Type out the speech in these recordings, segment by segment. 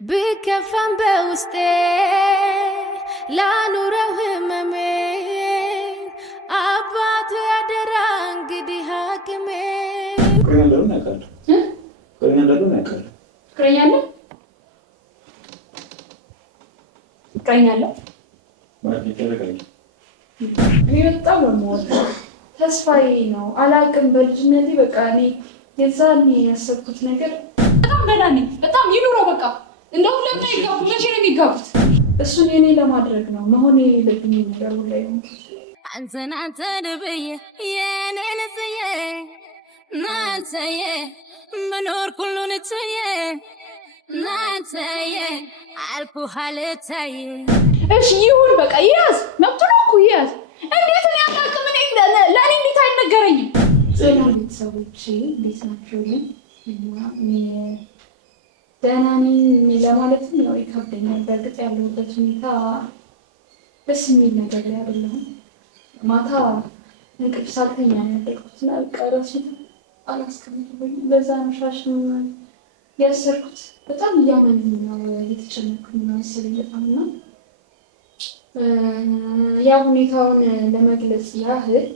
بكفن بوسطي لا نوره هممين አባቱ ያደራ እንግዲህ ሐኪሜ ፍቅረኛ እንዳልሆነ ያውቃል። ፍቅረኛ እንዳልሆነ ያውቃል። ፍቅረኛ አለ ማለት ይደረጋል። እኔ በጣም ነው የምወደው። ተስፋዬ ነው አላውቅም። በልጅነቴ በቃ እኔ የዛኔ ያሰብኩት ነገር በጣም ገና ነኝ። በጣም ይኑረው በቃ እንደውም ለምን አይጋቡ? መቼ ነው የሚጋቡት? እሱን የኔ ለማድረግ ነው መሆን የሌለብኝ ነገር ሁሉ ላይ ነው። አንተን ብዬ የኔን ጽዬ ናንተዬ መኖር ሁሉን ትዬ ናንተዬ አልኩሃል ታዬ። እሺ ይሁን በቃ ይያዝ፣ መብቱ ነው እኮ ይያዝ። እንዴት ነው ያላቅም? ለእኔ እንዴት አይነገረኝም? ሰላም ቤተሰቦቼ እንዴት ናቸው? ደህና ነኝ ለማለትም ያው ይከብደኛል። በእርግጥ ያለሁበት ሁኔታ ደስ የሚል ነገር ላይ አይደለሁም። ማታ እንቅልፍ ሳልተኛ ነው ያደርኩትና በቃ እራሴን አላስቀምጥም። በዛ ነው ሻሽም ያሰርኩት። በጣም እያመመኝ ነው፣ እየተጨነኩኝ ነው መሰለኝ በጣም እና ያ ሁኔታውን ለመግለጽ ያህል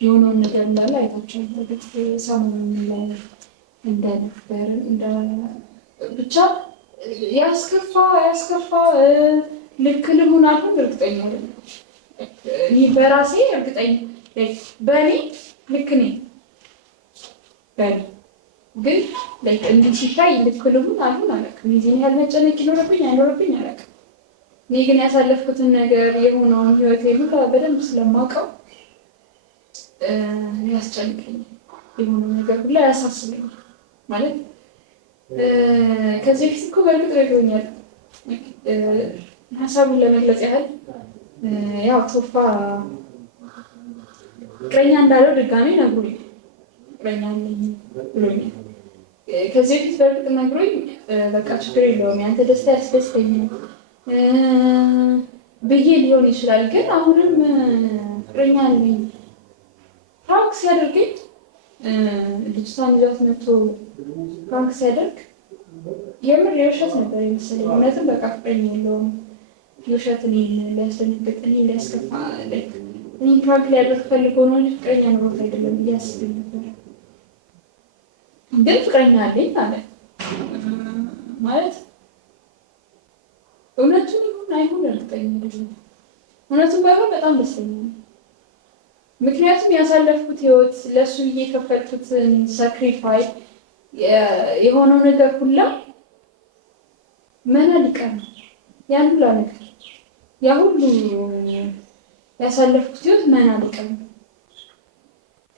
የሆነውን ነገር እንዳለ አይታችኋል። በእርግጥ ሰሞኑን ላይ እንደነበር ብቻ ያስከፋ ልክ ልሁን አልሆን እርግጠኛ አይደለም። እኔ በራሴ እርግጠኛ በእኔ ልክ ነኝ። በእኔ ግን እንዲህ ሲታይ ልክ ልሁን አልሆን አላውቅም። የዚህን ያህል መጨነቅ ይኖርብኝ አይኖርብኝ አላውቅም። እኔ ግን ያሳለፍኩትን ነገር የሆነውን ህይወቴን ሁሉ በደንብ ስለማውቀው ያስጨንቀኛል። የሆነው ነገር ሁሉ ያሳስበኛል። ማለት ከዚህ በፊት እኮ በእርግጥ ነግሮኛል። ሀሳቡን ለመግለጽ ያህል ያው ቶፋ ፍቅረኛ እንዳለው ድጋሜ ነግሮኝ ፍቅረኛ አለኝ ብሎኛል። ከዚህ በፊት በእርግጥ ነግሮኝ በቃ ችግር የለውም ያንተ ደስታ ያስደስተኛል ብዬ ሊሆን ይችላል። ግን አሁንም ፍቅረኛ አለኝ ፍራንክ ሲያደርገኝ ልጅቷን ይዟት መጥቶ ፍራንክ ሲያደርግ የምር የውሸት ነበር የመሰለኝ። እውነትም በቃ ፍቅረኛ የለውም የውሸት እኔን ሊያስደነግጥ እኔን ሊያስከፋ እኔን ፍራንክ ሊያደርግ ፈልጎ ነው እንጂ ፍቅረኛ ኖሮት አይደለም እያስብኝ ነበር። ግን ፍቅረኛ አለኝ አለ ማለት እውነቱን ይሁን አይሁን እርግጠኛ አይደለም። እውነቱን ባይሆን በጣም ደስተኛ ነኝ። ምክንያቱም ያሳለፍኩት ህይወት ለሱ እየከፈልኩት ሳክሪፋይ የሆነው ነገር ሁላ መና ሊቀር ነው። ያን ሁላ ነገር ያ ሁሉ ያሳለፍኩት ህይወት መና ሊቀር ነው።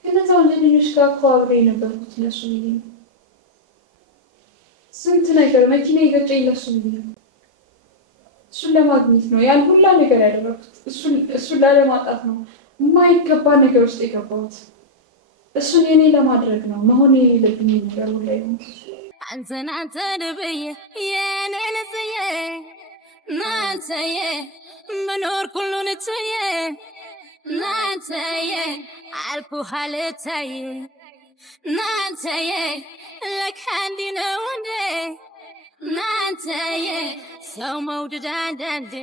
ከነዛ ወንጀለኞች ጋር እኮ አብሬ የነበርኩት ለሱ ብዬ ነው። ስንት ነገር መኪና የገጨኝ ለሱ ብዬ ነው። እሱን ለማግኘት ነው ያን ሁላ ነገር ያደረኩት። እሱን ላለማጣት ነው የማይገባ ነገር ውስጥ የገባሁት። እሱን የኔ ለማድረግ ነው መሆን የሌለብኝ ነገር ሁሉ ላይ ነው። አንተን ብዬ የኔን ጽዬ ናንተዬ መኖር ሁሉን ትዬ ናንተዬ አልኩሃል ታዬ ናንተዬ ለካ እንዲህ ነው እንዴ ናንተዬ ሰው መውደድ አንዳንዴ።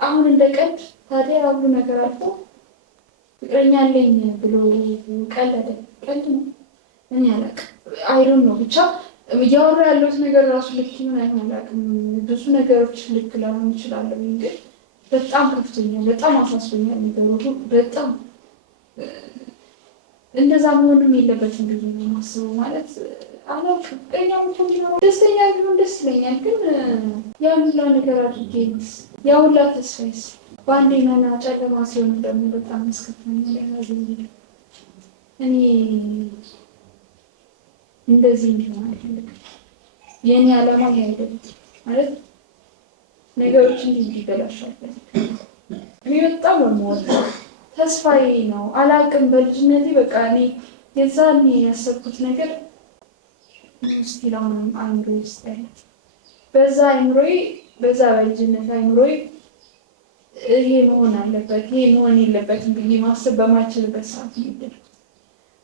አሁን እንደ ቀልድ ታዲያ ሁሉ ነገር አልፎ ፍቅረኛ አለኝ ብሎ ቀለደ። ቀልድ ነው እኔ አላውቅም። አይዶን ነው ብቻ እያወራ ያለሁት ነገር ራሱ ልክ ይሁን አይሆን አላውቅም። ብዙ ነገሮች ልክ ላይሆን ይችላል። ግን በጣም ከፍቶኛል፣ በጣም አሳስቦኛል ነገሩ። በጣም እንደዛ መሆንም የለበትም ብዬ ነው የማስበው። ማለት አላውቅም። ፍቅረኛው እንኳን ደስተኛ ቢሆን ደስ ይለኛል። ግን ያን ሁላ ነገር አድርጌ ያ ሁላ ተስፋዬስ በአንዴ መና ጨለማ ሲሆን ደግሞ በጣም ያስከፋኛል። እኔ እንደዚህ እንዲሆን አልፈልግም። የእኔ ዓላማ አይደለም ማለት ነገሮች እንዲበላሹ አልፈልግም። እኔ በጣም ነው የምወደው። ተስፋዬ ነው አላውቅም። በልጅነቴ በቃ እኔ የዛኔ ያሰብኩት ነገር ስቲል አሁንም አእምሮዬ ውስጥ ያለ በዛ አእምሮዬ በዛ በልጅነት አእምሮዬ ይሄ መሆን አለበት ይሄ መሆን የለበትም ብዬ ማሰብ በማልችልበት ሰዓት ነው።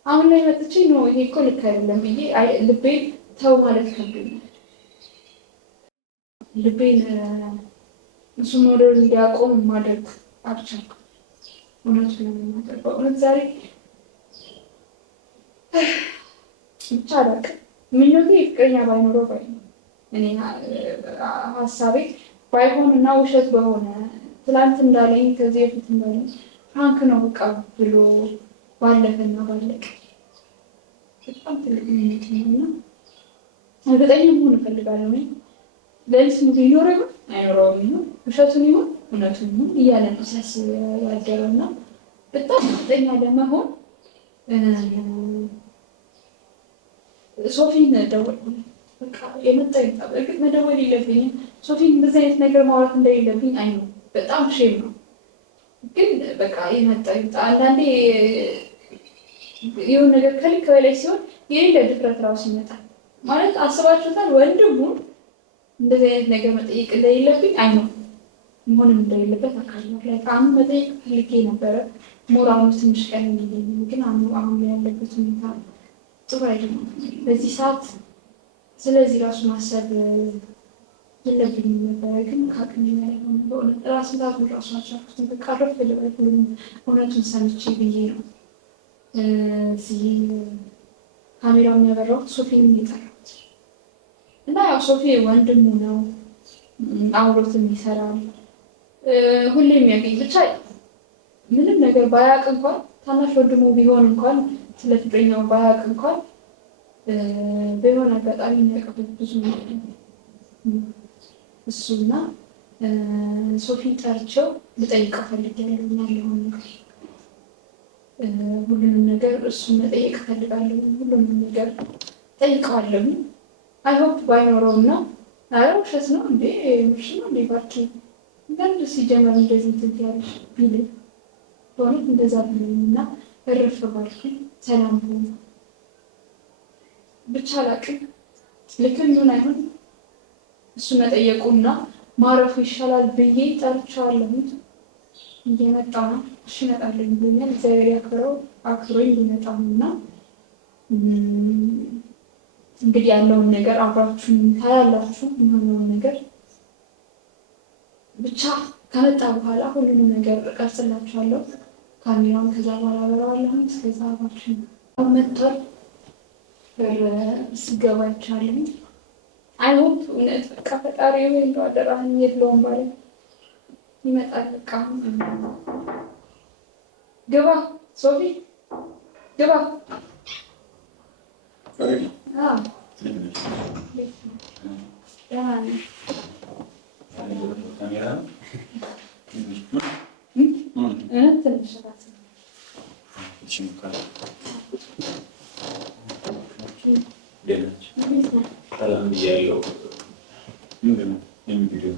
አሁን ላይ መጥቼ ነው ይሄ እኮ ልክ አይደለም ብዬ ልቤን ተው ማለት ከብዶኛል። ልቤን እሱ ሞዴል እንዲያቆም ማድረግ አልቻልኩም። እውነቱን ለመናገር በእውነት ዛሬ ብቻ አላውቅም። ምኞቴ ፍቅረኛ ባይኖረው ባይ ነው። እኔ ሀሳቤ ባይሆን እና ውሸት በሆነ ትላንት እንዳለኝ ከዚህ በፊት እንዳለኝ ፍራንክ ነው በቃ ብሎ ባለፈና ባለቀ በጣም ትልቅ ምኞት ነው እና እርግጠኛ መሆን እፈልጋለሁ። ለሊት ሙሉ ይኖረው ይሆን አይኖረውም ይሆን ውሸቱን ይሆን እውነቱን ይሆን እያለ ነው ሲያስብ ያደረው እና በጣም እርግጠኛ ለመሆን ሶፊን ደወልኩኝ። በቃ የመጣ ይምጣ። በእርግጥ መደወል የለብኝም ሶፊን እንደዚህ አይነት ነገር ማውራት እንደሌለብኝ አይ ነው በጣም ሼም ነው። ግን በቃ የመጣ ይምጣ። አንዳንዴ የሆነ ነገር ከልክ በላይ ሲሆን የሌለ ድፍረት ራሱ ይመጣል ማለት አስባችሁታል። ወንድሙ እንደዚህ አይነት ነገር መጠየቅ እንደሌለብኝ አይ ነው መሆንም እንደሌለበት አካል ነው ላይ አሁን መጠየቅ ፈልጌ ነበረ። ሞራሉ ትንሽ ቀን የሚገኝ ግን አሁን ያለበት ሁኔታ ጥሩ አይደለም። በዚህ ሰዓት ስለዚህ ራሱ ማሰብ የለብኝም ነበረ። ግን ከአቅሜ በላይ ሆነ። በእውነት ራስ ምታቱን ራሱ አልቻልኩትም። በቃ ረፍ ልበል ሁሉም እውነቱን ሰምቼ ብዬ ነው እዚህ ካሜራው የሚያበራው ሶፊን የጠራሁት እና ያው ሶፊ ወንድሙ ነው አብሮት የሚሰራው ሁሌ የሚያገኝ ብቻ ምንም ነገር ባያውቅ እንኳን ታናሽ ወንድሙ ቢሆን እንኳን ስለ ፍቅረኛው ባያውቅ እንኳን በሆነ አጋጣሚ የሚያውቅበት ብዙ እሱና ሶፊን ጠርቼው ልጠይቀው ፈልጌያለሁ። ያለውን ነገር ሁሉንም ነገር እሱን መጠየቅ እፈልጋለሁ። ሁሉንም ነገር ጠይቀዋለሁ። አይ ሆፕ ባይኖረውና ኧረ ውሸት ነው እንዴ ውሽ ነው እንዴ ባርኪ ገንድ ሲጀመር እንደዚህ እንትን ያለሽ ቢል በእውነት እንደዛ ብሎኝና እርፍ ባልኩኝ ሰላም ሆነ። ብቻ አላውቅም ልክም ይሁን አይሁን እሱ መጠየቁና ማረፉ ይሻላል ብዬ ጠርቼዋለሁ። እየመጣ ነው። እሺ እመጣለሁ ብሎኛል። እግዚአብሔር ያክብረው አክብሮኝ ሊመጣ ነውና እንግዲህ ያለውን ነገር አብራችሁ ታያላችሁ። የሆነውን ነገር ብቻ ከመጣ በኋላ ሁሉንም ነገር እቀርጽላችኋለሁ። ካሜራውን ከዛ በኋላ አበራዋለሁ። እስከዛ አብራችሁ መጥቷል። ስገባ ይቻለኝ አይ ሆፕ እውነት በቃ ፈጣሪ ወይ እንደው አደራህን የለውም ማለት ይመጣል። በቃ ግባ ሶፊ ግባ። ሰላም ብያለሁ። ምንድን ነው የሚቪዲዮ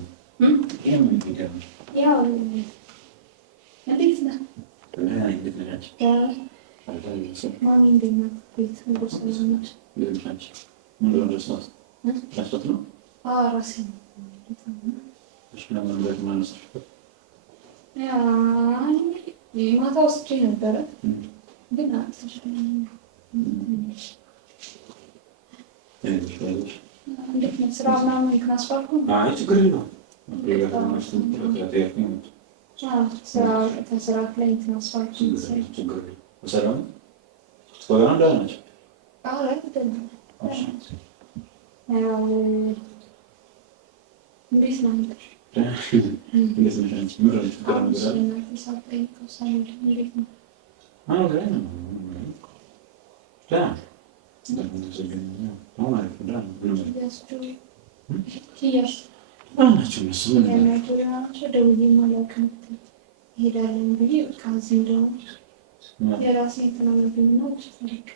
ያው እንዴት ነህ? ማሚ እንዴት ናት? ቤት ሰላም ነው? ራሴ ማታ ወስጄ ነበረ ግን እንዴት ነው ስራ ምናምን ይክናስባልኩ? አይ ችግር የለውም። ከስራ ላይ ይክናስባልኩ ሰላም ፕሮግራም ደህና ናቸው? እንዴት ነው? ሄዳለን ብዬ ከዚህ ደግሞ የራሴ የተናመብኝ ነው ፈልግ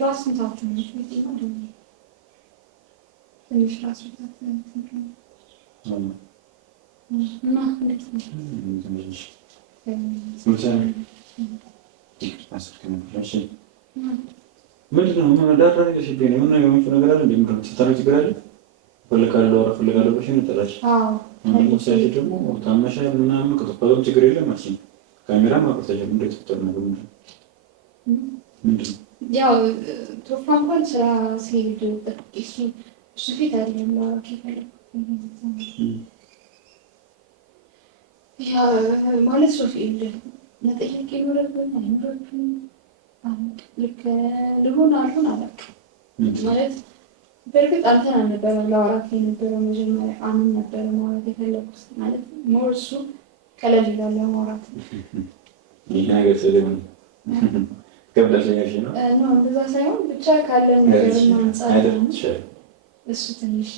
ራስ ምታት ትንሽ ራስ ምታት እና እንዴት ነው? ምንድን ነው መዳራሽ ይገኝ ምን ነው የሚፈ ነገር አለ እንደምን ተታረች ችግር አለ ፈልጋለሁ ፈልጋለሁ ብለሽ ነው ተራሽ አንዱ ሰዓት ደግሞ ታመሻል ምናምን ከተፈለገ ችግር የለም ማለት ነው ካሜራ ማቆርጠጃ እንዴት ተጠርነ ምንድን ያው ቶፋ እንኳን ስራ ሲሄድ እሱ ፊት አይደለም ላውራ ይፈልግ ያ ማለት ሶፊ መጠየቅ ይኖርብን አይኖርብን ልክ ልሆን አልሆን አላውቅም ማለት በእርግጥ አንተን አልነበረም ላወራት የነበረው መጀመሪያ አሁን ነበረ ማውራት የፈለኩት ማለት ሞር እሱ ቀለል ይላል ማውራት ይሄ ነገር ስለምን ከብዳሽ ነው እንደዛ ሳይሆን ብቻ ካለን ነገር አንፃር እሱ ትንሽ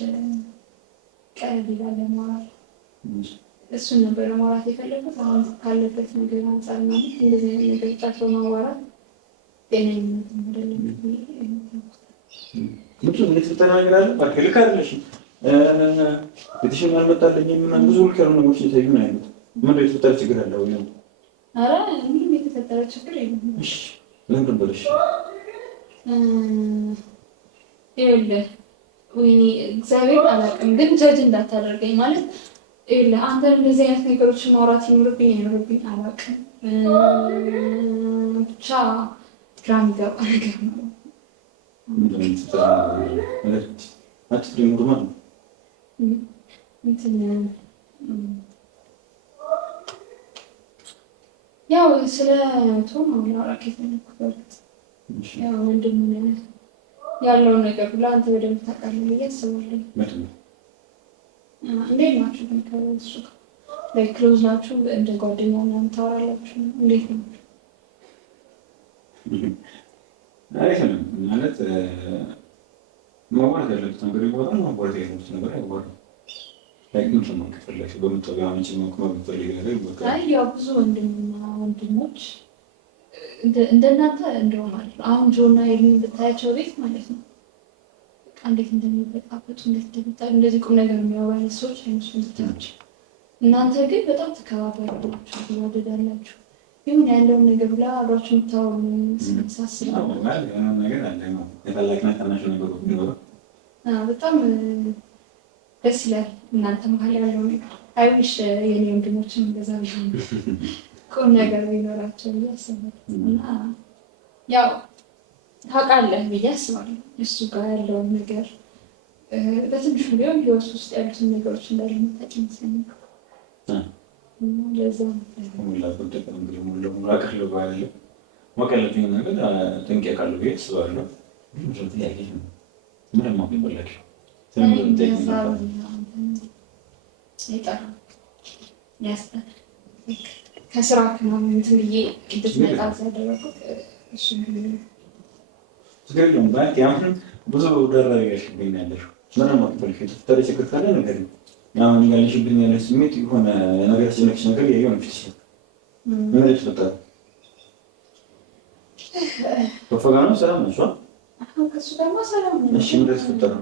ቀለል ይላል ማውራት እሱን ነበር ማውራት የፈለኩት አሁን ካለበት ነገር አንፃር ነው እንደዚህ አይነት ነገር ጫፎ ማውራት ጤነኝነት አይደለም ምንም ልትተናገራለ ባከልክ አይደለሽ ቤተሽን አልመጣልኝም እና ብዙ ልከሩ ነገሮች እየታዩ ነው ያሉት ምን የተፈጠረ ችግር አለ ወይ ነው ኧረ ምንም የተፈጠረ ችግር የለም እሺ ለምን ብለሽ ይኸውልህ ወይኔ እግዚአብሔር አላውቅም ግን ጀጅ እንዳታደርገኝ ማለት ይኸውልህ አንተ እንደዚህ አይነት ነገሮችን ማውራት ይኖርብኝ አይኖርብኝ አላውቅም ብቻ ግራ የሚገባ ነገር ነው ያው ስለ ቶም ማውራት የፈለኩት ያው ወንድም ያለውን ነገር ብላ አንተ በደንብ ታውቃለህ ብዬ አስባለሁ። እንዴት ናችሁ ግን ከእሱ ጋር ክሎዝ ናችሁ? እንደ ጓደኛ ምናምን ታወራላችሁ? እንዴት ነው? አሪፍ ነው ማለት ማዋራት ያለበት ነገር ይወራል፣ ማዋራት ያለበት ነገር አይወራም። ምን ነው ከፈለግሽ በመጣው አንቺ ነው ከመፈልግ ነገር ይወራል። አይ ያው ብዙ ወንድሞች እንደናንተ እንደው ማለት ነው አሁን ጆና የሚል ብታያቸው ቤት ማለት ነው እንዴት እንደሚበጣበጡ እንዴት እንደሚጣሉ እንደዚህ ቁም ነገር የሚያወሩ ሰዎች አይመስሉም ብታያቸው። እናንተ ግን በጣም ተከባበራላችሁ፣ ትዋደዳላችሁ። ይሁን ያለውን ነገር ብላ አብራችሁ የምታወሩ ሳስበው ነገር አለ ነው የፈለግና ታናሽ ነገር ነው በጣም ደስ ይላል። እናንተ መሀል ያለው ነገር አይዊሽ የኔ ወንድሞችን እንደዛ ቢሆን ቁም ነገር ቢኖራቸው ብዬ አስባለሁ። እና ያው ታውቃለህ ብዬ አስባለሁ እሱ ጋር ያለውን ነገር በትንሹ ቢሆን ህይወት ውስጥ ያሉትን ነገሮች እንዳለ የምታውቂ ይመስለኛል። ለዛ ሙላ ቁጥጥ እንግዲህ ሙሉ አቀለው ባለ ወከለኝ ነገር ጠንቀቃለሁ ብዬ አስባለሁ። ምንም ጥያቄ ነው ምንም ማውቀው ከስራ ምናምን እንትን ብዬ እንድትመጣ ያደረኩት እሱ ነው። ማለት ያሁን ብዙ ደረጃሽብኝ ያለሽ ምንም ማውቀው የተፈጠረ ችግር ካለ ነገር አሁን ያለሽብኝ ያለ ስሜት የሆነ ነገር ሲነክሽ ነገር ያየው ነው ፍትሽ ምን ተፈጠረ? ተፈጋኑ ሰላም ነሽ? ከሱ ደግሞ ሰላም ነው። እሺ ምን ተፈጠረ?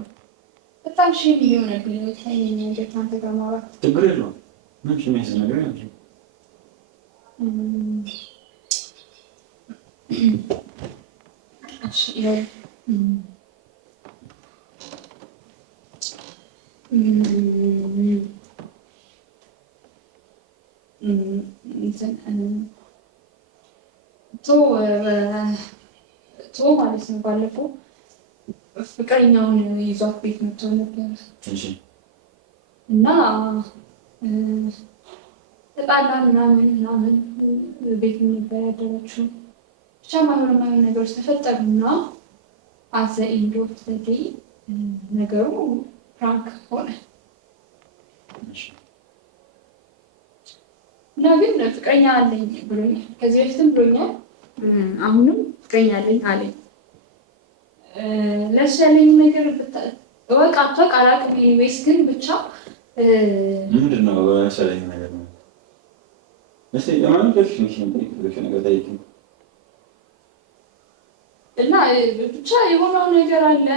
በጣም ሺህ ቢሆን ነው ታየኝ እንዴት አንተ ጋር ማውራት ችግር የለውም። ምን ሺህ ነገር ነው እሺ ያው ቶ ማለት ነው ባለፈው ፍቅረኛውን ይዟት ቤት መጥቶ ነበር እና ተጣላ ምናምን ቤት ነበር ያደረችው። ብቻ ማይሆን ነገሮች ተፈጠሩና አዘ ኢንድ ኦፍ ዘ ዴይ ነገሩ ፕራንክ ሆነ እና ግን ፍቅረኛ አለኝ ብሎኛል። ከዚህ በፊትም ብሎኛል፣ አሁንም ፍቅረኛ አለኝ አለኝ። ለእሱ ያለኝ ነገር እወቅ አትወቅ አላውቅም። ወይስ ግን ብቻ ምንድን ነው ያለኝ ነገር ነው? እስኪ ለማንኛውም ደስ ነገር ጠይቂኝ እና ብቻ የሆነው ነገር አለ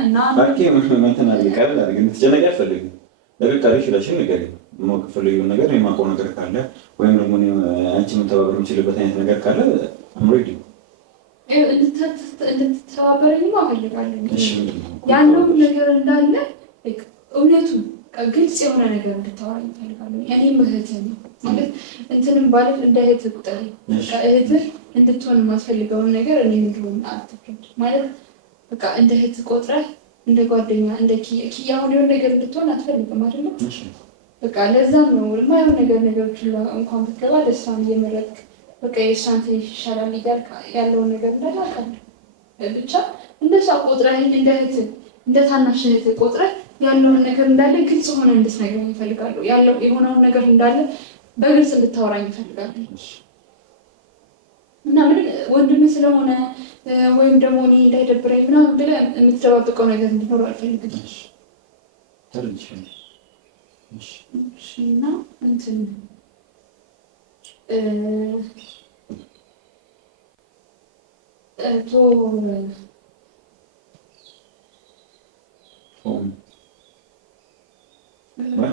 እና ባኪ እንትን አድርገህ አድርገህ እንድትጨነቂ አልፈልግም። ለቤት ታሪክ ሽላሽን ነገር ማወቅ ፈልጌው ነገር የማውቀው ነገር ካለ ወይም ደግሞ አንቺ መተባበር የምችልበት አይነት ነገር ካለ አምሮ ይድ እንድትተባበረኝማ እፈልጋለሁ። ያለውን ነገር እንዳለ እውነቱን ግልጽ የሆነ ነገር እንድታወራኝ እፈልጋለሁ። እኔም እህትህ ነው ማለት እንትንም ባለት እንደ እህትህ ቁጠሪ። እህትህ እንድትሆን የማስፈልገውን ነገር እኔ እንድሆን አትፍረድ ማለት በቃ እንደ እህትህ ቆጥረህ እንደ ጓደኛ እንደ ኪያ አሁን የሆነ ነገር እንድትሆን አትፈልግም አይደለም? በቃ ለዛም ነው የማይሆን ነገሮችን እንኳን ብትገባ ደስታን እየመረጥክ በቃ የእሷን ትንሽ ይሻላል እያልክ ያለውን ነገር እንዳለ አውቃለሁ። ብቻ እንደሷ ቆጥረህ እንደ እህትህ እንደ ታናሽ እህትህ ቆጥረህ ያለውን ነገር እንዳለ ግልጽ ሆነ እንድትነግረኝ እፈልጋለሁ። ያለው የሆነውን ነገር እንዳለ በግልጽ እንድታወራኝ እፈልጋለሁ። እና ምንም ወንድም ስለሆነ ወይም ደግሞ እኔ እንዳይደብረኝ ምናምን ብለህ የምትደባብቀው ነገር እንዲኖር አልፈልግም። እና እንትን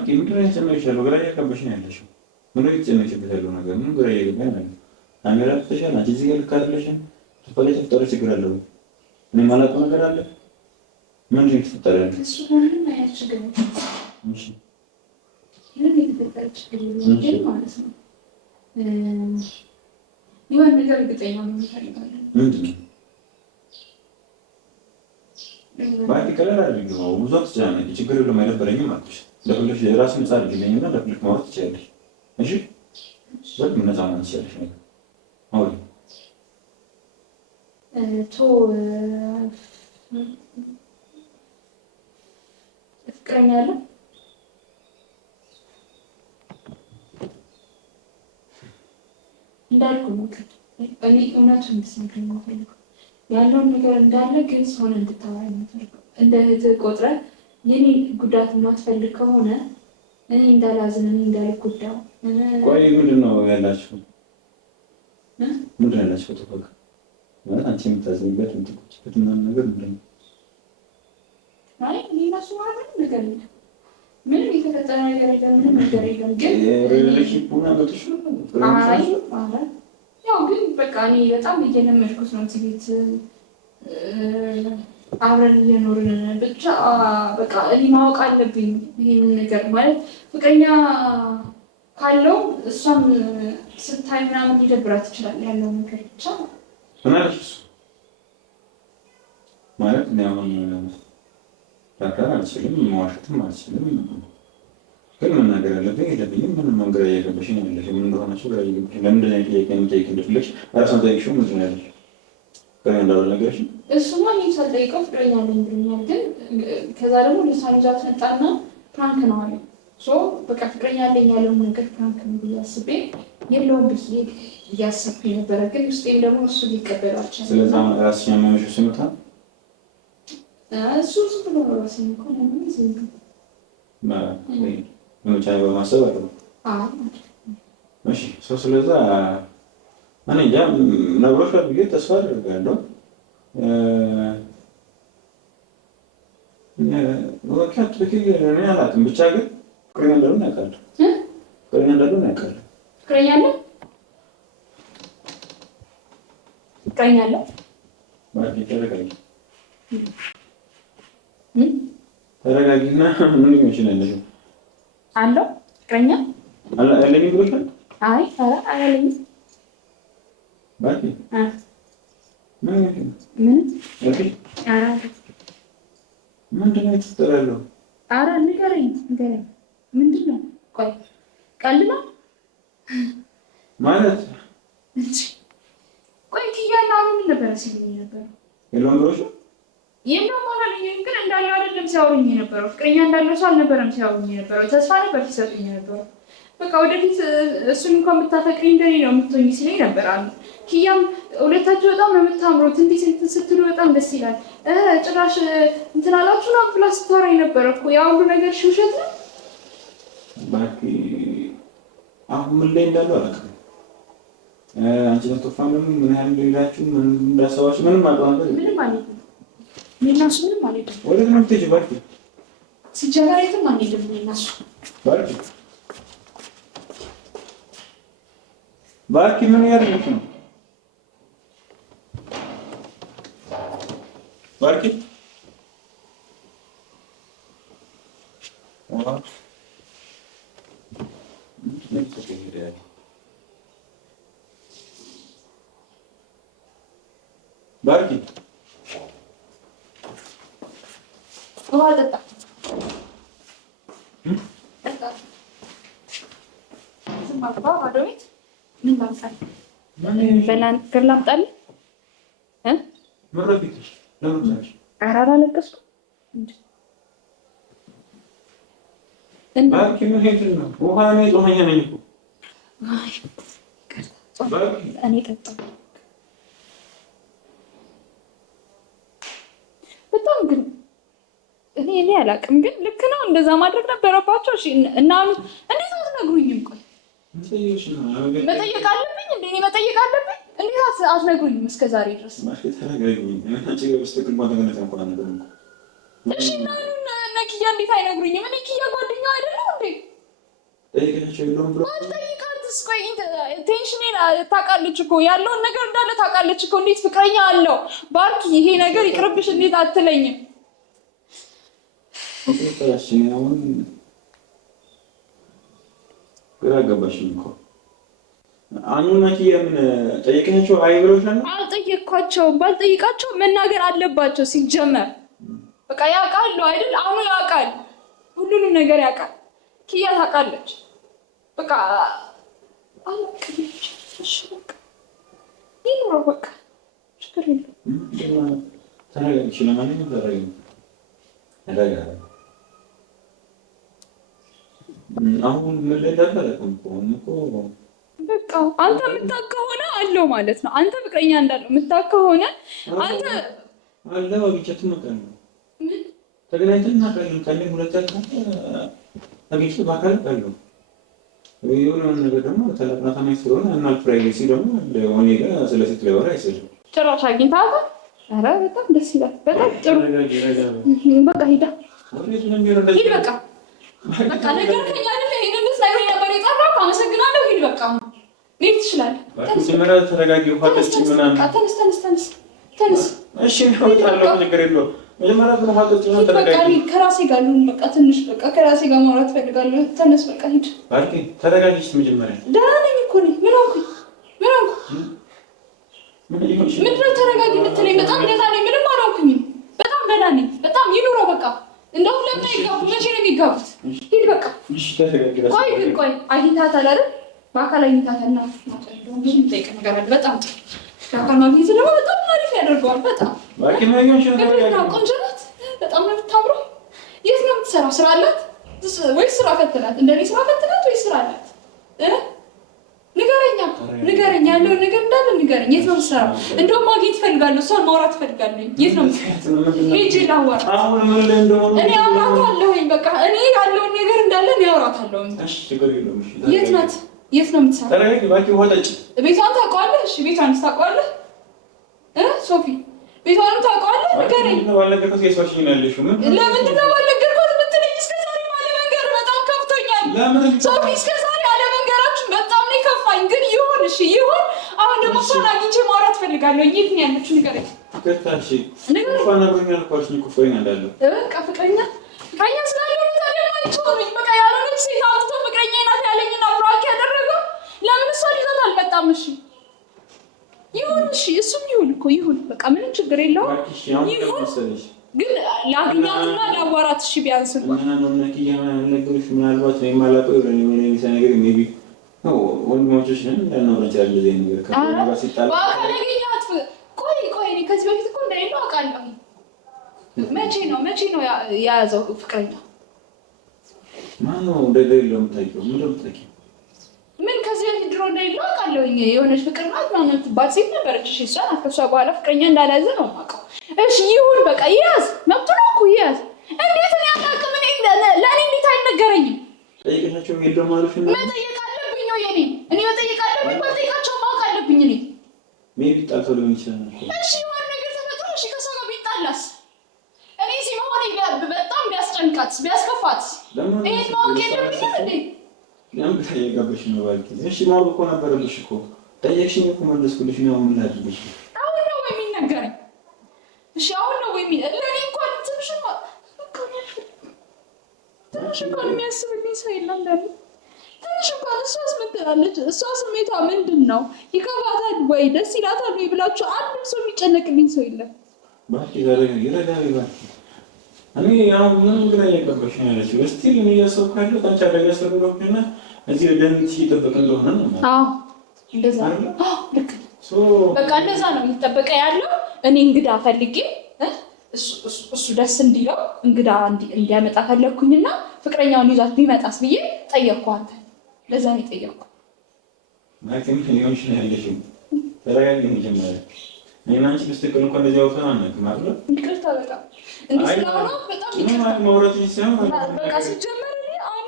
ምንድን ነው የተጨነቅሽ ያለው? ግራ እያጋባሽ ነው ያለሽው። ምንድን ነው የተጨነቅሽበት ያለው ነገር? ምን ግራ እየገባኝ ነው? ካሜራ ትተሻል። አንቺ እዚህ ጋር ልክ አይደለሽም። ተፈለ የተፈጠረ ችግር አለ ወይ? እኔ የማላውቀው ነገር አለ? ምንድን ነው የተፈጠረ ያለው? እሱ ምንም አይነት ችግር ነው። እሺ ምንም የተፈጠረ ችግር የለም ማለት ነው። የሆነ ነገር እርግጠኛ ነው እንፈልጋለን። ምንድን ነው? ባንክ ከለር አድርገው ብዙ አትጨናነቂ። ችግር የለም አይደበረኝም አልኩሽ። ለሁልሽ የራስን ነፃ አድርጊልኝና ለሁልሽ ማውራት ትችያለሽ። እሺ በጣም ነፃ ማለት ትችያለሽ ነው። አሁን ፍቅረኛ አለ እንዳልኩ ነው። እኔ እውነቱን እንድትነግረኝ ነው የምፈልገው። ያለውን ነገር እንዳለ ግልጽ ሆነ እንድታወራኝ ነው የምፈልገው። እንደ እህትህ ቆጥረህ የኔ ጉዳት የማትፈልግ ከሆነ እኔ እንዳላዝን እኔ እንዳልጎዳ። ቆይ ምንድን ነው ያላችሁ? ምንድን ነው ያላችሁ? ተፈቀ ማለት አንቺ የምታዝኝበት የምትቆጭበት ምናምን ነገር ምንድን ነው? አይ እኔ እና እሱ ማለት ነገር የለም። ምንም የተፈጠረ ነገር የለም። ምንም ነገር የለም። ግን ሪሌሽንሺፑን አመጡሽ ነው? አይ ማለት ያው ግን በቃ እኔ በጣም እየለመድኩት ነው እዚህ ቤት አብረን እየኖርን ብቻ በቃ እኔ ማወቅ አለብኝ ይሄንን ነገር ማለት ፍቅረኛ ካለው እሷም ስታይ ምናምን ሊደብራት ይችላል ያለው ነገር ብቻ ምናልሽ ማለት እኔ አሁን ዳክተር አልችልም መዋሸትም አልችልም ግን መናገር ያለብኝ የለብኝም ምንም መንገር እየገባሽ ነው ያለሽ ምን እንደሆነች ግራ እየገባሽ ለምንድን ነው ጥያቄ የምጠይቅ እንደፈለግሽ ራስን ጠይቅሽው ምንድን ነው ያለሽ ፍቅረኛ እንዳለ ነገርሽ እሱማ እኔም ሳልጠይቀው ፍቅረኛ አለኝ ብሎኛል ግን ከዛ ደግሞ ልሳን ይዛት መጣና ፕራንክ ነው አለ በቃ ፍቅረኛ አለኝ ያለውን ነገር ፕራንክ ነው ብዬ አስቤ የለውም ብዬ እያሰብኩኝ ነበረ ግን ውስጤም ደግሞ እሱ ሊቀበለው አልቻለም ስለዛ ራስሽን ያመመሽው ሲመጣ እሱ ዝም ብሎ ነው ራሴን እኮ ምንም ዝም ብሎ መቻይ በማሰብ አይደለም እሺ ስለዛ እኔ እንጃ ነግሮሻል ብዬ ተስፋ አደርጋለሁ ወካት በኪል እኔ አላውቅም ብቻ ግን ፍቅረኛ እንዳልሆነ ያውቃለሁ ፍቅረኛ እንዳልሆነ ያውቃለሁ ፍቅረኛ አለ ፍቅረኛ አለ ማለት ተረጋጊ ተረጋጊና ምን ይመስላል አለው ፍቅረኛ አለኝ ብሎሻል አይ አላለኝም ባቂ ምን እሺ ምንድን ነው የተፈጠረው? ኧረ ንገረኝ ምንድን ነው? ቆይ ቀልድ ነው ማለት ቆይ ኪያና ምን ነበር ሲሉኝ ነበር የለውም ብሎሽ የለውም አላለኝም ግን እንዳለው አይደለም ሲያወሩኝ የነበረው ፍቅረኛ እንዳለው ሰው አልነበረም ሲያወሩኝ የነበረው ተስፋ ነበር ሲሰጡኝ የነበረው በቃ ወደፊት እሱን እንኳን የምታፈቅሪኝ እንደኔ ነው የምትሆኝ ሲለኝ ነበር አሉ ኪያም ሁለታችሁ በጣም ነው የምታምሩት እንዲህ ስትሉ በጣም ደስ ይላል ጭራሽ እንትን አላችሁ ነው ብላ ስታወራኝ ነበር እኮ ያ ሁሉ ነገር ውሸት ነው ባቂ አሁን ምን ላይ እንዳለው አላውቅም አንቺ ተፈፋም ምን ያህል እንደሌላችሁ ምን እንዳሰባችሁ ምንም አልቋንበል ምንም ማለት ነው ምንናስ ምንም ማለት ነው ወደ ነው ትሄጂ ባቂ ሲጀመር የትም አንሄድም ምንናስ ባቂ ምን ያደርግሽ ነው ባርኪ ውሃ ጠጣ። ዝም አልባ ባዶ ቤት ምን ላምጣልህ? በላንከር ላምጣልህ? መረቢትሽ ለምን ኧረ አላለቀስኩም እንዴ? ባርኪ ምን ሄድን ነው? ውሃ ነው ጾመኛ ነኝ እኮ። እኔ ጠጣሁ። በጣም ግን እኔ አላውቅም፣ ግን ልክ ነው እንደዛ ማድረግ ነበረባቸው። እሺ እና እንዴት አትነግሩኝም? ቆይ መጠየቅ አለብኝ እንዴ? እኔ መጠየቅ አለብኝ? እንዴት አትነግሩኝም እስከ ዛሬ ድረስ? እሺ እና ኪያ እንዴት አይነግሩኝም? እኔ ኪያ ጓደኛው አይደለም እንዴ? አልጠይቃትስ? ቆይ ቴንሽኔን ታውቃለች እኮ ያለውን ነገር እንዳለ ታውቃለች እኮ። እንዴት ፍቅረኛ አለው ባርኪ፣ ይሄ ነገር ይቅርብሽ እንዴት አትለኝም? ግራ ገባሽኝ እኮ አኑና ኪያ ምን ጠይቀሻቸው? አይ ብሎሻል? አልጠየቅኳቸውም። ባልጠይቃቸው መናገር አለባቸው ሲጀመር። በቃ ያውቃሉ አይደል? አሁን ያውቃል፣ ሁሉንም ነገር ያውቃል። ኪያ ታውቃለች። በቃ አላውቅም። እሺ በቃ ይኑረው፣ በቃ ችግር የለውም። ተረጋግሽ። ለማንኛውም ተረጋግሽ። አሁን ምን ላይ ደረሰም እኮ በቃ አንተ የምታውቅ ከሆነ አለው ማለት ነው። አንተ ፍቅረኛ እንዳለው የምታውቅ ከሆነ አንተ አለው አግኝቻት መቀን ተገናኝተን እናውቃለን። ካለን ሁለታችን አግኝቼ በአካል አውቃለሁ። የሆነ ነገር ደግሞ ተለቅና ታማኝ ስለሆነ እና ፕራይቬሲ ደግሞ ለሆኔ ጋር ስለሴት ላይ ወራ አይሰልም። ጭራሽ አግኝታት? ኧረ በጣም ደስ ይላል። በጣም ጥሩ። በቃ ሂድ በቃ በቃ ነገር ከኛ አይደለ ይሄንን ልትነግረኝ ነበር የጠራው። አመሰግናለሁ። ሂድ በቃ መሄድ ትችላለህ። መጀመሪያ ተረጋጊ። ውሃ ጠጪ ምናምን። ተነስ። እሺ እወጣለሁ፣ ነገር የለውም። መጀመሪያ ግን ውሃ ጠጪ ነው። ተረጋጊ። ከራሴ ጋር ልሁን በቃ ትንሽ በቃ ከራሴ ጋር ማውራት እፈልጋለሁ። ተነስ በቃ ሂድ። ባርኪ ተረጋጊ። መጀመሪያ ደህና ነኝ እኮ ነኝ። ምን ሆንኩኝ? ምንድን ነው ተረጋጊ የምትለኝ? በጣም ደህና ነኝ። ምንም አልሆንኩኝም። በጣም ደህና ነኝ። በጣም ይኑረው በቃ። እንደውም ለምን አይጋቡ? መቼ ነው የሚጋቡት? ሂድ በቃ። ቆይ ግን ቆይ አግኝታታል አይደል? በአካል አግኝታታል እና እንደውም ብዙ የምጠይቅ ነገር አለ። በጣም ጥሩ። በአካል ማግኘት ደግሞ በጣም አሪፍ ያደርገዋል። በጣም ቆንጆ ናት። በጣም ነው የምታምረው። የት ነው የምትሰራው? ስራ አላት ወይስ ስራ ፈትናት? እንደኔ ስራ ፈትናት ወይስ ስራ አላት? ንገረኝ፣ ያለውን ነገር እንዳለ ንገረኝ። የት ነው የምትሰራው? እንደውም ማግኘት እፈልጋለሁ። እሷን ማውራት እፈልጋለሁ። የት ነው የምትሰራው? ሂጅ ላዋራት። እኔ አውራታለሁኝ። በቃ እኔ ያለውን ነገር እንዳለ እኔ አውራታለሁ። የት ናት? የት ነው የምትሰራው? ቤቷን ታውቀዋለህ? እሺ ቤቷን ታውቀዋለህ? ሶፊ ቤቷንም ታውቀዋለህ? ንገረኝ። ለምንድን ነው ባልነገርኳት የምትለኝ? እስከ ዛሬ ባለመንገር በጣም ከፍቶኛል ሶፊ። እስከ ዛሬ አለመንገራችን በጣም ነው የከፋኝ። ግን ይሁን፣ እሺ ይሁን። አሁን ደግሞ እሷን አግኝቼ ማውራት እፈልጋለሁ። የት ነው ያለችው? ንገረኝ። በቃ ፍቅረኛ ስላለው ታዲያ ማለት ሆነኝ። በቃ ያልሆነች ሴት አውጥቶ ፍቅረኛ ናት ያለኝና ብራክ ያደረገው ለምን እሷን ይዞት አልመጣም? እሺ ይሁን፣ እሺ እሱም ይሁን እኮ ይሁን። በቃ ምንም ችግር የለውም። ይሁን ግን ላግኛትና ላዋራት። እሺ ቢያንስ እንኳን ምናልባት ነው የማላውቀው ነገር ሜቢ ወንድሞችሽ ነን እንዳናወራቻለ ዘይ ነገር በአካል ያገኘኋት። ቆይ እኔ ከዚህ በፊት እኮ እንደሌለው አውቃለሁ። መቼ ነው የያዘው ፍቅረኛ? ማነው እንደሌለው የምታውቂው? ምን ከዚህ በፊት ድሮ እንደሌለው አውቃለሁ። የሆነች ፍቅር ናት ምናምን የምትባል ሴት ነበረች። እሺ እሷ ናት። ከእሷ በኋላ ፍቅረኛ እንዳልያዘ ነው የማውቀው። እሺ ይሁን በቃ ይያዝ፣ መብቱ ነው እኮ ይያዝ። እንዴት እኔ አላውቅም? ለእኔ እንዴት አይነገረኝም? ጠይቀሻቸው የለም ማለት ነው? መጠየቅ አለብኝ ነው የኔ። እኔ መጠየቅ አለብኝ። ባልጠይቃቸው ማወቅ አለብኝ እኔ። ሜቢ ጣልተው ሊሆን ይችላል። እሺ የሆነ ነገር ተፈጥሮ እሺ ከሰው ጋር ቢጣላስ? እኔ ሲሆን በጣም ቢያስጨንቃት ቢያስከፋት ይሄን ማወቅ የለብኝም እንዴ? ለምን ታየጋበሽ ነው ባልኪ? እሺ ማወቅ እኮ ነበረብሽ እኮ። ጠየቅሽኝ እኮ መለስኩልሽ ነው። ምን ላድርግሽ? አሁን ነው ወይ የሚነገረኝ? እሺ አሁን ነው ወይ ለኔ እንኳን ትንሽ ትንሽ እንኳን የሚያስብልኝ ሰው የለም። ደግሞ ትንሽ እንኳን እሷስ ምን ትላለች? እሷ ስሜቷ ምንድን ነው? ይከፋታል ወይ ደስ ይላታል ወይ ብላችሁ አንድም ሰው የሚጨነቅልኝ ሰው የለም። እኔ አሁን ምንም ግራ እየገባሽ ነው ያለችው። እስቲ ምን እያሰብኩ ያለሁት አንቺ አደጋ ስለሆነና እዚህ ደህንነትሽ እየጠበቀ እንደሆነ ነው። አዎ እንደዛ ነው። ልክ በቃ እንደዛ ነው እየተጠበቀ ያለው። እኔ እንግዳ ፈልጌ እሱ ደስ እንዲለው እንግዳ እንዲያመጣ ፈለግኩኝና ፍቅረኛውን ይዟት ቢመጣስ ብዬ ጠየቅኩ። አንተ ለዛ ነው የጠየቅኩ። ማለት ምን ሊሆንሽ ነው ያለሽው? ተረጋጊ መጀመሪያ። እኔና አንቺ በስተቀር እንኳን እንደዚህ አውጥተን አናውቅም አይደል? ይቅርታ በጣም እንዴ ስለሆነ በጣም ይቅርታ። ማውራት ይችላል በቃ ሲጀመር እኔ አሁን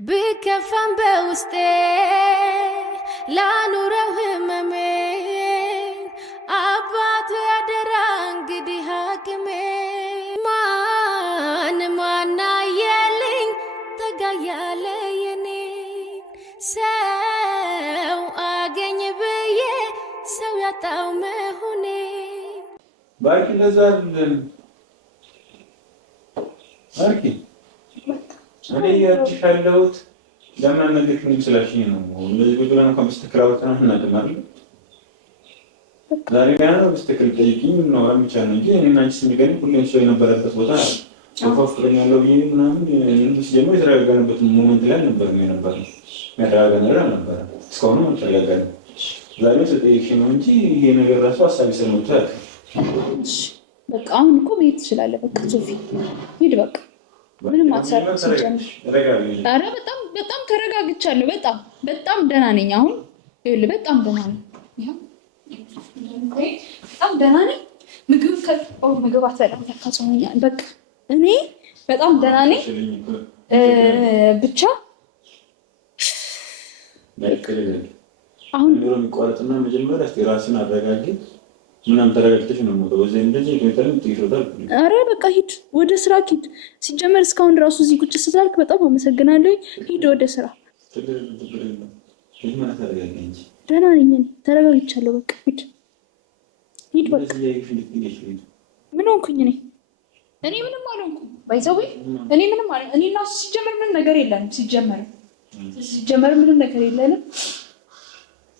ብከፋም በውስጤ ላኑረው ህመሜ አባት አደራ እንግዲህ ሐኪሜ ማን አየልኝ ጠጋ ያለ የኔ ሰው አገኝ ብዬ ሰው ያጣው መሆኔ ባርኪ ለዛ ባርኪ እኔ ያልኩት ለምን ነገርኩኝ ስላልሽኝ ነው። እንደዚህ ቁጭ ብለን እንኳን በስተክል አውጥተን አናውቅም አይደል? ዛሬ ገና በስተክል ጠይቂኝ ነው ብቻ ነው እንጂ እኔና አንቺ ስንገናኝ ሁሌም ሰው የነበረበት ቦታ ተፋፍረኛለሁ ብዬ ምናምን ሲጀምር የተረጋጋንበት ሞመንት ላይ አልነበረም የነበረው። የሚያረጋጋ ነገር አልነበረም። እስካሁንም አልተረጋጋንም። ዛሬ ስጠይቅሽ ነው እንጂ ይሄ ነገር ራሱ ሀሳቢ ስለመጡ ያልኩት። በቃ አሁን እኮ መሄድ ትችላለህ። በቃ ሶፊ ሂድ በቃ ምንም አትሰራም። ኧረ በጣም ተረጋግቻለሁ። በጣም ደህና ነኝ አሁን። ይኸውልህ በጣም ደህና ነኝ። በጣም ደህና ነኝ። ምግብ አትበላም ተካጾኛል። በቃ እኔ በጣም ደህና ነኝ። ብቻ አሁን ቢሮ የሚቋረጥና መጀመሪያ እስኪ ራስን አረጋጊ። ምናምን ተረጋግተሽ ነው የምወጣው። በዚህ እንደዚህ ሁኔታም ትይሮታል። ኧረ በቃ ሂድ፣ ወደ ስራ ሂድ። ሲጀመር እስካሁን ራሱ እዚህ ቁጭ ስላልክ በጣም አመሰግናለሁ። ሂድ ወደ ስራ። ደህና ነኝ እኔ ተረጋግቻለሁ። በቃ ሂድ በቃ። ምን ሆንኩኝ እኔ? እኔ ምንም አልሆንኩም። ባይዘው እኔ ምንም አልሆንኩም። እኔ እና እሱ ሲጀመር ምንም ነገር የለንም። ሲጀመር ምንም ነገር የለንም።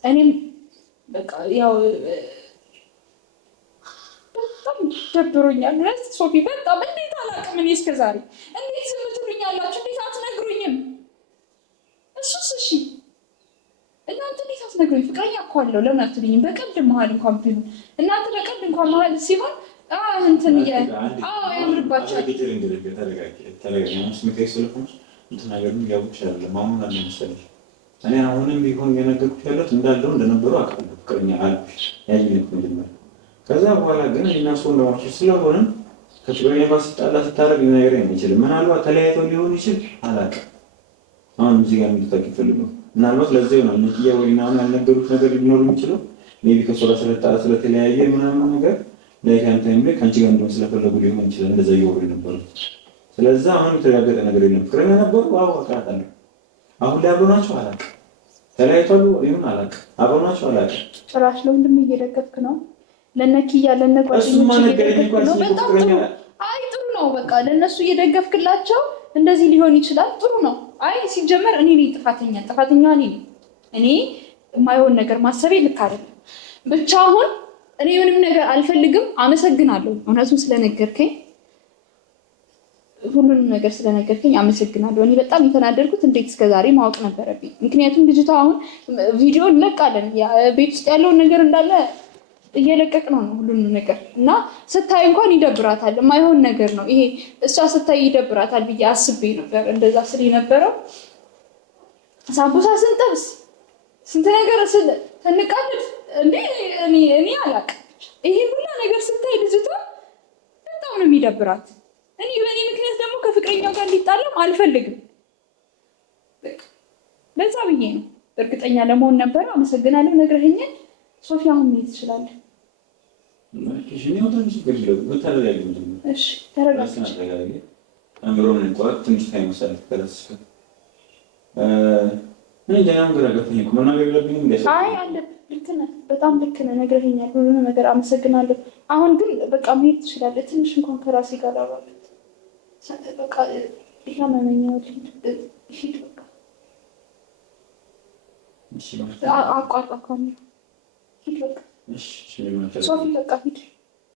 እኔም በቃ ያው በጣም ደብሮኛል። ሶፊ በጣም እንዴት አላውቅም። እኔ እስከዛሬ እንዴት ዝም ትሉኛላችሁ? እንዴት አትነግሩኝም? እሱስ እሺ እናንተ እንዴት አትነግሩኝ? ፍቅረኛ እኮ አለው ለምን አትሉኝም? በቀልድ መሀል እንኳን ቢሆን እናንተ በቀልድ እንኳን መሀል ሲሆን እንትን ያምርባቸዋል። እኔ አሁንም ቢሆን እየነገርኩሽ ያለሁት እንዳለው እንደነበሩ አውቃለሁ። ፍቅረኛ አልኩሽ ያየኝ መጀመሪያ። ከዛ በኋላ ግን እኔና እሱ እንደማልኩሽ ስለሆነ ከፍቅረኛ ጋር ስታረግ ነገር አይችልም። ምናልባት ተለያይተው ሊሆን ይችል አላውቅም። አሁን እዚህ ጋር እንድታውቂ ፈልገው ምናልባት ለዚህ ነው እንግዲህ ወይና ያልነገሩት ነገር ሊኖር የሚችለው ሜቢ ከእሱ ጋር ስለተለያየ ምናምን ነገር ላይ ካንተም ላይ ካንቺ ጋር እንደሆነ ስለፈለጉ ሊሆን ይችላል እንደዛ እየወሩ ነበሩ። ስለዚህ አሁን የተረጋገጠ ነገር የለም። ፍቅረኛ ነበሩ። አውቃለሁ። አሁን ላይ አብረው ናቸው አላውቅም። ተለያይቷሉ ይሁን አላውቅም። አብረው ናቸው አላውቅም። ጭራሽ ለወንድም እየደገፍክ ነው። ለነኪያ ለነጓደኞች እየደገፍክ ነው። በጣም ጥሩ። አይ ጥሩ ነው። በቃ ለነሱ እየደገፍክላቸው እንደዚህ ሊሆን ይችላል። ጥሩ ነው። አይ ሲጀመር እኔ ነኝ ጥፋተኛዋ እኔ ነኝ። እኔ የማይሆን ነገር ማሰቤ ልክ አይደለም። ብቻ አሁን እኔ ምንም ነገር አልፈልግም። አመሰግናለሁ እውነቱን ስለነገርከኝ፣ ሁሉንም ነገር ስለነገርከኝ አመሰግናለሁ። እኔ በጣም የተናደድኩት እንዴት እስከዛሬ ማወቅ ነበረብኝ። ምክንያቱም ልጅቷ አሁን ቪዲዮ እንለቃለን ቤት ውስጥ ያለውን ነገር እንዳለ እየለቀቅ ነው ሁሉንም ነገር እና ስታይ እንኳን ይደብራታል። የማይሆን ነገር ነው ይሄ። እሷ ስታይ ይደብራታል ብዬ አስቤ ነበር እንደዛ ስል የነበረው። ሳምቡሳ ስንጠብስ ስንት ነገር ስንቃልድ እንዴ እኔ አላውቅም። ይሄ ሁላ ነገር ስታይ ልጅቷ በጣም ነው የሚደብራት። እኔ በእኔ ምክንያት ደግሞ ከፍቅረኛው ጋር እንዲጣለም አልፈልግም። ለዛ ብዬ ነው እርግጠኛ ለመሆን ነበር። አመሰግናለሁ ነግረኸኛል። ሶፊ አሁን ምን ትችላለህ? እሺ ነው ትንሽ ገርለው በተረጋጋ ነው። እሺ ተረጋጋ። አምሮን እንኳን ትንሽ ታይም ወሰደ ከረስከ እኔ ጃም ገራገፈኝ እኮ መናገር የለብኝም እንዴ? አይ አለ ልክ ነህ፣ በጣም ልክ ነህ። ነግረኸኛል ሁሉንም ነገር አመሰግናለሁ። አሁን ግን በቃ መሄድ ትችላለህ። ትንሽ እንኳን ከራሴ ጋር አወራለሁ። በቃ ያመመኛል። ሂድ በቃ አቋርጣ ሂድ በቃ ሶፊ በቃ ሂድ